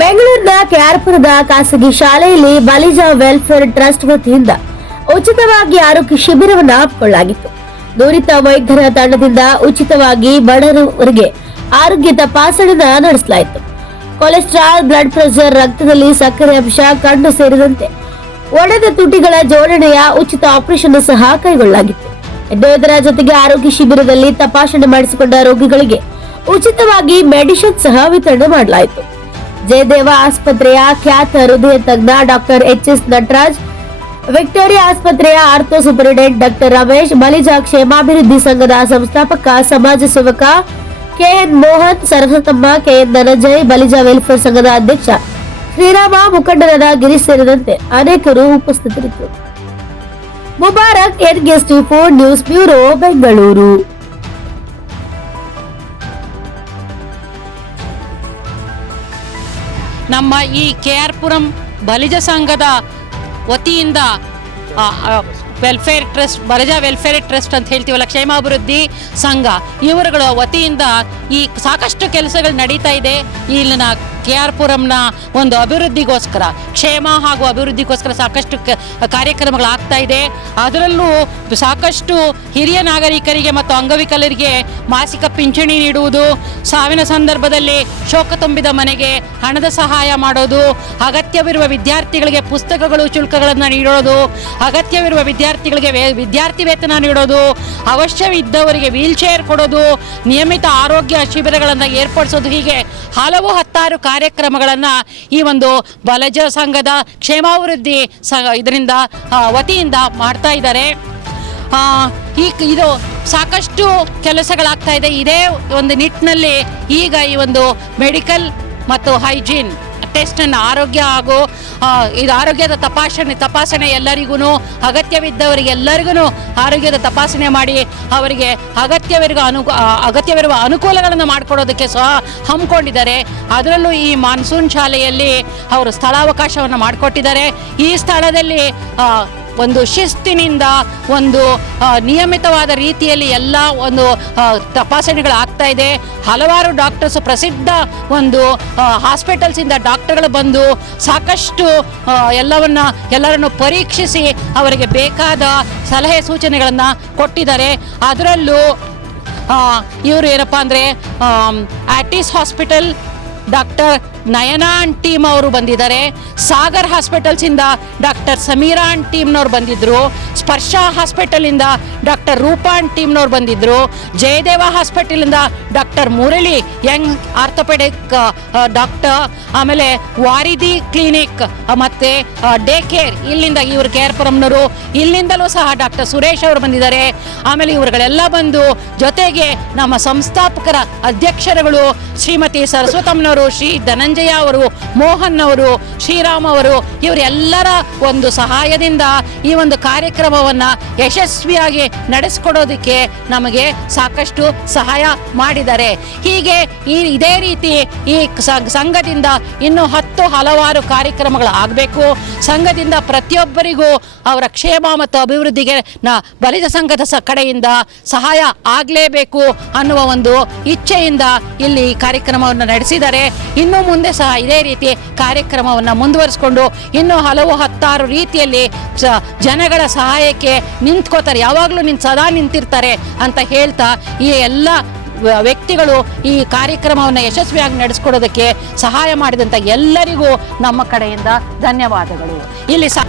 ಬೆಂಗಳೂರಿನ ಕೆಆರ್ಪುರದ ಖಾಸಗಿ ಶಾಲೆಯಲ್ಲಿ ಬಲಿಜ ವೆಲ್ಫೇರ್ ಟ್ರಸ್ಟ್ ವತಿಯಿಂದ ಉಚಿತವಾಗಿ ಆರೋಗ್ಯ ಶಿಬಿರವನ್ನು ಹಾಕಿಕೊಳ್ಳಲಾಗಿತ್ತು ನುರಿತ ವೈದ್ಯರ ತಂಡದಿಂದ ಉಚಿತವಾಗಿ ಬಡವರಿಗೆ ಆರೋಗ್ಯ ತಪಾಸಣೆ ನಡೆಸಲಾಯಿತು. ಕೊಲೆಸ್ಟ್ರಾಲ್, ಬ್ಲಡ್ ಪ್ರೆಷರ್, ರಕ್ತದಲ್ಲಿ ಸಕ್ಕರೆ ಅಂಶ ಕಣ್ಣು ಸೇರಿದಂತೆ ಒಡೆದ ತುಟಿಗಳ ಜೋಡಣೆಯ ಉಚಿತ ಆಪರೇಷನ್ ಸಹ ಕೈಗೊಳ್ಳಲಾಗಿತ್ತು. ಇದರ ಜೊತೆಗೆ ಆರೋಗ್ಯ ಶಿಬಿರದಲ್ಲಿ ತಪಾಸಣೆ ಮಾಡಿಸಿಕೊಂಡ ರೋಗಿಗಳಿಗೆ ಉಚಿತವಾಗಿ ಮೆಡಿಸಿನ್ ಸಹ ವಿತರಣೆ ಮಾಡಲಾಯಿತು. ಜಯದೇವ ಆಸ್ಪತ್ರೆಯ ಖ್ಯಾತ ಹೃದಯ ತಜ್ಞ doctor H S Nataraj, Victoria ಆಸ್ಪತ್ರೆಯ ortho superintendent doctor Ramesh Balija ಕ್ಷೇಮಾಭಿವೃದ್ಧಿ ಸಂಘದ ಸಂಸ್ಥಾಪಕ, ಸಮಾಜ ಸೇವಕ K N Mohan Saraswatamma K N Dhananjay Balija welfare ಸಂಘದ ಅಧ್ಯಕ್ಷ ಶ್ರೀರಾಮ ಮುಖಂಡರಾದ ಗಿರೀಶ್ ಸೇರಿದಂತೆ ಅನೇಕರು ಉಪಸ್ಥಿತರಿದ್ದರು. Mubarak N guest for news bureau, Bengaluru. ನಮ್ಮ ಈ ಕೆ ಆರ್ ಪುರಂ ಬಲಿಜ ಸಂಘದ ವತಿಯಿಂದ welfare trust Balija welfare trust ಅಂತ ಹೇಳ್ತೀವಲ್ಲ, ಕ್ಷೇಮಾಭಿವೃದ್ಧಿ ಸಂಘ, ಇವರುಗಳ ವತಿಯಿಂದ ಈ ಸಾಕಷ್ಟು ಕೆಲಸಗಳು ನಡೀತಾ ಇದೆ. ಇಲ್ಲಿನ ಕೆ ಆರ್ ಪುರಂನ ಒಂದು ಅಭಿವೃದ್ಧಿಗೋಸ್ಕರ, ಕ್ಷೇಮ ಹಾಗೂ ಅಭಿವೃದ್ಧಿಗೋಸ್ಕರ ಸಾಕಷ್ಟು ಕಾರ್ಯಕ್ರಮಗಳು ಕಾರ್ಯಕ್ರಮಗಳಾಗ್ತಾ ಇದೆ. ಅದರಲ್ಲೂ ಸಾಕಷ್ಟು ಹಿರಿಯ ನಾಗರಿಕರಿಗೆ ಮತ್ತು ಅಂಗವಿಕಲರಿಗೆ ಮಾಸಿಕ ಪಿಂಚಣಿ ನೀಡುವುದು, ಸಾವಿನ ಸಂದರ್ಭದಲ್ಲಿ ಶೋಕ ತುಂಬಿದ ಮನೆಗೆ ಹಣದ ಸಹಾಯ ಮಾಡೋದು, ಅಗತ್ಯವಿರುವ ವಿದ್ಯಾರ್ಥಿಗಳಿಗೆ ಪುಸ್ತಕಗಳು, ಶುಲ್ಕಗಳನ್ನು ನೀಡೋದು, ಅಗತ್ಯವಿರುವ ವಿದ್ಯಾರ್ಥಿಗಳಿಗೆ ವಿದ್ಯಾರ್ಥಿ ವೇತನ ನೀಡೋದು, ಅವಶ್ಯವಿದ್ದವರಿಗೆ ವೀಲ್ ಚೇರ್ ಕೊಡೋದು, ನಿಯಮಿತ ಆರೋಗ್ಯ ಶಿಬಿರಗಳನ್ನು ಏರ್ಪಡಿಸೋದು ಹೀಗೆ ಹಲವು ಹತ್ತಾರು ಕಾರ್ಯಕ್ರಮಗಳನ್ನು ಈ ಒಂದು ಬಲಜ ಸಂಘದ ಕ್ಷೇಮಾಭಿವೃದ್ಧಿ ಸ ಇದರಿಂದ ವತಿಯಿಂದ ಮಾಡ್ತಾ ಇದ್ದಾರೆ. ಈ ಇದು ಸಾಕಷ್ಟು ಕೆಲಸಗಳಾಗ್ತಾ ಇದೆ. ಇದೇ ಒಂದು ನಿಟ್ಟಿನಲ್ಲಿ ಈಗ ಈ ಒಂದು ಮೆಡಿಕಲ್ ಮತ್ತು ಹೈಜೀನ್ ಟೆಸ್ಟನ್ನು ಆರೋಗ್ಯ ಹಾಗೂ ಇದು ಆರೋಗ್ಯದ ತಪಾಸಣೆ ತಪಾಸಣೆ ಎಲ್ಲರಿಗೂ ಅಗತ್ಯವಿದ್ದವರಿಗೆ ಎಲ್ಲರಿಗೂ ಆರೋಗ್ಯದ ತಪಾಸಣೆ ಮಾಡಿ ಅವರಿಗೆ ಅಗತ್ಯವಿರುವ ಅನು ಅಗತ್ಯವಿರುವ ಅನುಕೂಲಗಳನ್ನು ಮಾಡಿಕೊಡೋದಕ್ಕೆ ಸಹ ಹಮ್ಮಿಕೊಂಡಿದ್ದಾರೆ. ಅದರಲ್ಲೂ ಈ ಮಾನ್ಸೂನ್ ಶಾಲೆಯಲ್ಲಿ ಅವರು ಸ್ಥಳಾವಕಾಶವನ್ನು ಮಾಡಿಕೊಟ್ಟಿದ್ದಾರೆ. ಈ ಸ್ಥಳದಲ್ಲಿ ಒಂದು ಶಿಸ್ತಿನಿಂದ ಒಂದು ನಿಯಮಿತವಾದ ರೀತಿಯಲ್ಲಿ ಎಲ್ಲ ಒಂದು ತಪಾಸಣೆಗಳು ಆಗ್ತಾ ಇದೆ. ಹಲವಾರು ಡಾಕ್ಟರ್ಸ್, ಪ್ರಸಿದ್ಧ ಒಂದು ಹಾಸ್ಪಿಟಲ್ಸಿಂದ ಡಾಕ್ಟರ್ಗಳು ಬಂದು ಸಾಕಷ್ಟು ಎಲ್ಲವನ್ನ, ಎಲ್ಲರನ್ನು ಪರೀಕ್ಷಿಸಿ ಅವರಿಗೆ ಬೇಕಾದ ಸಲಹೆ ಸೂಚನೆಗಳನ್ನು ಕೊಟ್ಟಿದ್ದಾರೆ. ಅದರಲ್ಲೂ ಇವರು ಏನಪ್ಪ ಅಂದರೆ ಆಟಿಸ್ ಹಾಸ್ಪಿಟಲ್ ಡಾಕ್ಟರ್ ನಯನಾ ಟೀಮ್ ಅವರು ಬಂದಿದ್ದಾರೆ. ಸಾಗರ್ ಹಾಸ್ಪಿಟಲ್ಸಿಂದ ಡಾಕ್ಟರ್ ಸಮೀರಾ ಅಂಡ್ ಟೀಮ್ನವ್ರು ಬಂದಿದ್ದರು ಸ್ಪರ್ಶ ಹಾಸ್ಪಿಟಲಿಂದ ಡಾಕ್ಟರ್ ರೂಪಾ ಅಂಡ್ ಟೀಮ್ನವ್ರು ಬಂದಿದ್ದರು Jayadeva ಹಾಸ್ಪಿಟಲಿಂದ doctor Murali young orthopaedic doctor ಆಮೇಲೆ ವಾರಿದಿ ಕ್ಲಿನಿಕ್ ಮತ್ತು ಡೇ ಕೇರ್ ಇಲ್ಲಿಂದ ಇವರು ಕೇರ್ ಪುರಂನವರು ಇಲ್ಲಿಂದಲೂ ಸಹ ಡಾಕ್ಟರ್ ಸುರೇಶ್ ಅವರು ಬಂದಿದ್ದಾರೆ. ಆಮೇಲೆ ಇವರುಗಳೆಲ್ಲ ಬಂದು ಜೊತೆಗೆ ನಮ್ಮ ಸಂಸ್ಥಾಪಕರ ಅಧ್ಯಕ್ಷರುಗಳು ಶ್ರೀಮತಿ ಸರಸ್ವತಮ್ಮನವರು ಶ್ರೀ ಧನಂಜಯ ಅವರು, ಮೋಹನ್ ಅವರು, ಶ್ರೀರಾಮ್ ಅವರು, ಇವರೆಲ್ಲರ ಒಂದು ಸಹಾಯದಿಂದ ಈ ಒಂದು ಕಾರ್ಯಕ್ರಮವನ್ನು ಯಶಸ್ವಿಯಾಗಿ ನಡೆಸಿಕೊಡೋದಕ್ಕೆ ನಮಗೆ ಸಾಕಷ್ಟು ಸಹಾಯ ಮಾಡಿದ್ದಾರೆ. ಹೀಗೆ ಈ ಇದೇ ರೀತಿ ಈ ಸಂಘದಿಂದ ಇನ್ನೂ ಹತ್ತು ಹಲವಾರು ಕಾರ್ಯಕ್ರಮಗಳು ಆಗಬೇಕು. ಸಂಘದಿಂದ ಪ್ರತಿಯೊಬ್ಬರಿಗೂ ಅವರ ಕ್ಷೇಮ ಮತ್ತು ಅಭಿವೃದ್ಧಿಗೆ ನ ಬಲಿತ ಸಂಘದ ಕಡೆಯಿಂದ ಸಹಾಯ ಆಗಲೇಬೇಕು ಅನ್ನುವ ಒಂದು ಇಚ್ಛೆಯಿಂದ ಇಲ್ಲಿ ಕಾರ್ಯಕ್ರಮವನ್ನು ನಡೆಸಿದ್ದಾರೆ. ಇನ್ನು ಮುಂದೆ ಸಹ ಇದೇ ರೀತಿ ಕಾರ್ಯಕ್ರಮವನ್ನು ಮುಂದುವರಿಸಿಕೊಂಡು ಇನ್ನೂ ಹಲವು ಹತ್ತಾರು ರೀತಿಯಲ್ಲಿ ಜನಗಳ ಸಹಾಯಕ್ಕೆ ನಿಂತ್ಕೋತಾರೆ. ಯಾವಾಗಲೂ ನಿಂತು ಸದಾ ನಿಂತಿರ್ತಾರೆ ಅಂತ ಹೇಳ್ತಾ ಈ ಎಲ್ಲ ವ್ಯ- ವ್ಯಕ್ತಿಗಳು ಈ ಕಾರ್ಯಕ್ರಮವನ್ನು ಯಶಸ್ವಿಯಾಗಿ ನಡೆಸ್ಕೊಡೋದಕ್ಕೆ ಸಹಾಯ ಮಾಡಿದಂಥ ಎಲ್ಲರಿಗೂ ನಮ್ಮ ಕಡೆಯಿಂದ ಧನ್ಯವಾದಗಳು. ಇಲ್ಲಿ ಸಾ